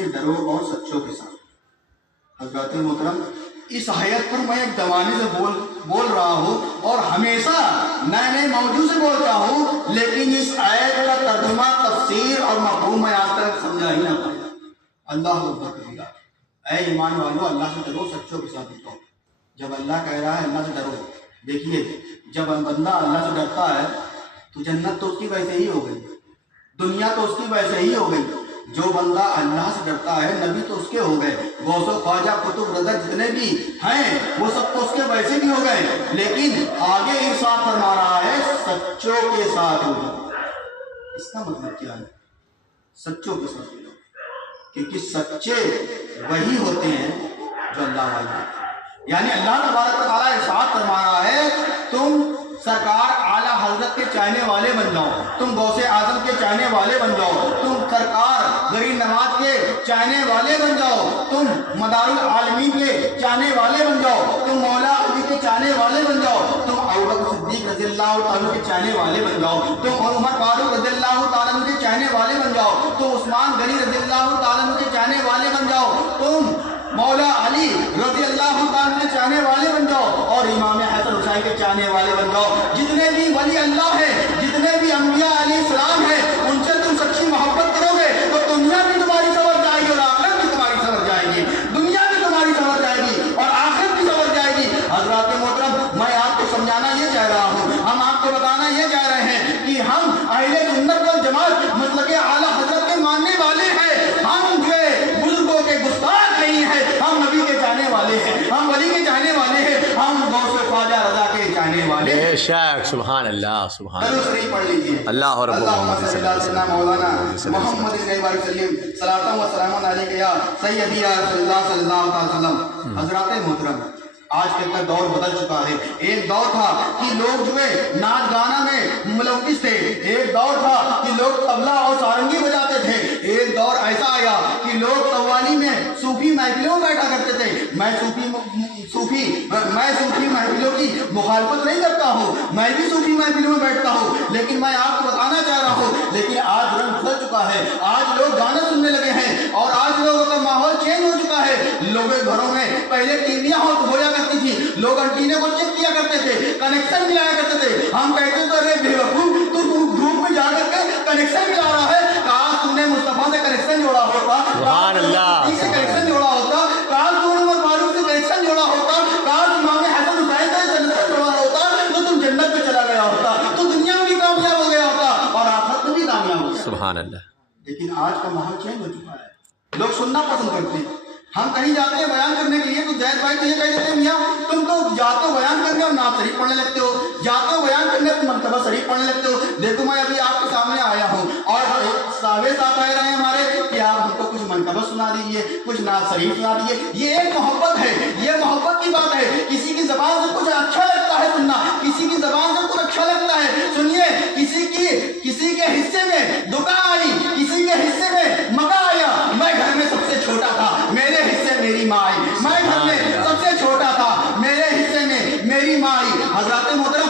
سے ڈرو اور سچوں کے ساتھ۔ حضرات محترم، اس آیت پر میں ایک زمانے سے بول رہا ہوں اور ہمیشہ نئے نئے موضوع سے بولتا ہوں، لیکن اس آیت کا ترجمہ، تفسیر اور مفہوم میں آج تک سمجھا ہی نہ پایا۔ اللہ اکبر کبیرہ۔ اے ایمان والو، اللہ سے ڈرو، سچوں کے ساتھ رہو۔ جب اللہ کہہ رہا ہے اللہ سے ڈرو، دیکھیے جب بندہ اللہ سے ڈرتا ہے تو جنت تو اس کی ویسے ہی ہو گئی، دنیا تو اس کی ویسے ہی ہو گئی۔ جو بندہ اللہ سے ڈرتا ہے، نبی تو اس کے ہو گئے، غوث و خواجہ قطب رضا جتنے بھی ہیں وہ سب تو اس کے ویسے بھی ہو گئے، لیکن آگے ارشاد فرما رہا ہے سچوں کے ساتھ ہو جاؤ۔ اس کا مطلب کیا ہے؟ سچوں کے ساتھ ہو جاؤ، کیونکہ سچے وہی ہوتے ہیں جو اللہ والے ہیں۔ یعنی اللہ تبارک و تعالیٰ ارشاد فرما رہا ہے تم سرکار اعلیٰ حضرت کے چاہنے والے بن جاؤ، تم غوث اعظم کے چاہنے والے بن جاؤ، تم سرکار غریب نواز کے چاہنے والے بن جاؤ، تم مدار العالمین کے چاہنے والے بن جاؤ، تم مولا علی کے چاہنے والے بن جاؤ، تم ابوبکر صدیق رضی اللہ تعالیٰ کے چاہنے والے بن جاؤ، تم عمر فاروق رضی اللہ تعالیٰ کے چاہنے والے بن جاؤ، تم عثمان غنی رضی اللہ تعالیٰ کے چاہنے والے بن جاؤ، تم مولا علی رضی اللہ تعالیٰ کے چاہنے والے بن جاؤ، اور امام حسن حسین کے چاہنے والے بن جاؤ۔ جتنے بھی ولی اللہ ہیں، جتنے بھی انبیاء علیہ السلام ہیں، ان سے تم سچی محبت کرو گے تو دنیا بھی تمہاری سنور جائے گی اور آخرت بھی تمہاری سنور جائے گی، دنیا بھی تمہاری سنور جائے گی اور آخرت بھی سنور جائے گی۔ حضرات محترم، میں آپ کو سمجھانا یہ چاہ رہا ہوں، ہم آپ کو بتانا یہ چاہ رہے ہیں کہ ہم اہل سنت والجماعت مسلک اعلیٰ حضرت کے ماننے والے ہیں، ہم جو بزرگوں کے گستاخ نہیں ہیں، ہم نبی کے چاہنے والے ہیں، ہم ولی کے چاہنے والے ہیں، ہم غوث خواجہ رضا کے چاہنے والے ہیں۔ بے شک، سبحان اللہ، سبحان درود اللہ۔ شریف پڑھ لیجیے۔ اللہ رب اللہم صلی اللہ علیہ وسلم مولانا محمد صلی اللہ علیہ وسلم صلاۃ و سلام علیک یا سیدی یا رسول اللہ صلی اللہ علیہ وسلم۔ حضرات محترم، آج کل کا دور بدل چکا ہے۔ ایک دور تھا کہ لوگ جو ہے ناچ گانا میں ملوث تھے، ایک دور تھا کہ لوگ طبلہ اور سارنگی بجاتے تھے، ایک دور ایسا آیا کہ لوگ قوالی میں صوفی محفلوں میں بیٹھا کرتے تھے۔ میں صوفی محفلوں کی مخالفت نہیں کرتا ہوں، میں بھی صوفی محفلوں میں بیٹھتا ہوں، لیکن میں آپ کو بتانا چاہ رہا ہوں لیکن آج رنگ بدل چکا ہے، آج لوگ گانا سننے لگے ہیں اور آج لوگوں کا ماحول چینج ہو چکا ہے۔ لوگوں کے گھروں میں پہلے ٹیویاں ہو کرتی تھی، لوگ انٹینے کو چیک کیا کرتے تھے، کنیکشن ملایا کرتے تھے۔ ہم کہتے تو ارے بے وقوف، تو دھوپ میں جا کر کے کنیکشن ملا رہا ہے، کاش تم نے مصطفیٰ سے کنیکشن جوڑا ہوتا، سبحان اللہ، سے کنیکشن جوڑا ہوتا، کاش تم نے عمر فاروق سے کنیکشن جوڑا ہوتا، کاش امام حسن حسین سے کنیکشن جوڑا ہوتا تو تم جنت میں چلا گیا ہوتا، تو دنیا میں بھی کامیاب ہو گیا ہوتا اور آخرت میں بھی کامیاب ہو گیا۔ سبحان اللہ۔ لیکن آج کا ماحول چینج ہو چکا ہے، لوگ سننا پسند کرتے ہیں۔ ہم کہیں جاتے ہیں بیان کرنے کے لیے تو زید بھائی تو یہ کہہ دیتے ہیں میاں تم تو جاتے ہو بیان کرنے اور نعت شریف پڑھنے لگتے ہو، جاتے ہو بیان کرنے تو مرتبہ شریف پڑھنے لگتے ہو۔ دیکھو میں ابھی آپ کے سامنے آیا ہوں اور صحابہ صاحب کہہ رہے ہیں ہمارے کہ آپ ہم کو کچھ منقبت سنا دیجیے، کچھ نعت شریف سنا دیجیے۔ یہ ایک محبت ہے، یہ محبت کی بات ہے۔ کسی کی زبان سے کچھ اچھا لگتا ہے سننا، کسی کی زبان سے کچھ اچھا لگتا ہے سنیے۔ کسی کے حصے میں دکا آئی، کسی کے حصے میں مکہ آیا، میں گھر میں سب سے چھوٹا تھا، میرے حصے میری ماں آئی، میں گھر میں سب سے چھوٹا تھا، میرے حصے میں میری ماں آئی۔ حضرات محترم،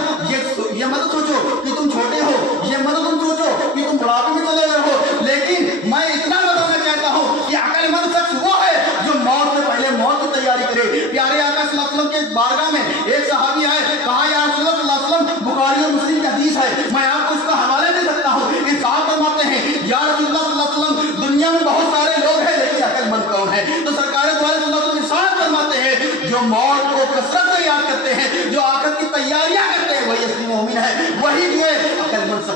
یہ مت سوچو کہ تم چھوٹے ہو، یہ مت تم سوچو کہ تم بڑھاپے میں چلے گئے ہو، لیکن میں اتنا بتانا چاہتا ہوں کہ عقل مند شخص وہ ہے جو موت سے پہلے موت کی تیاری کرے۔ پیارے آقا صلی اللہ علیہ وسلم کے بارگاہ میں ایک صحابی آئے، کہا یا رسول اللہ صلی اللہ علیہ وسلم، بخاری اور مسلم کی حدیث ہے، میں آپ کو اس کا حوالہ دے سکتا ہوں۔ انصاف فرماتے ہیں یا رسول اللہ صلی اللہ علیہ وسلم، دنیا میں بہت سارے لوگ ہیں لیکن عقل مند کون ہے؟ تو سرکار دو عالم صلی اللہ علیہ وسلم انصاف فرماتے ہیں جو موت کو کثرت سے یاد کرتے ہیں، جو آخرت کی تیاریاں کرتے ہیں، وہی اصلی مومن ہے، وہی جو ہے عقل مند شخص ہے۔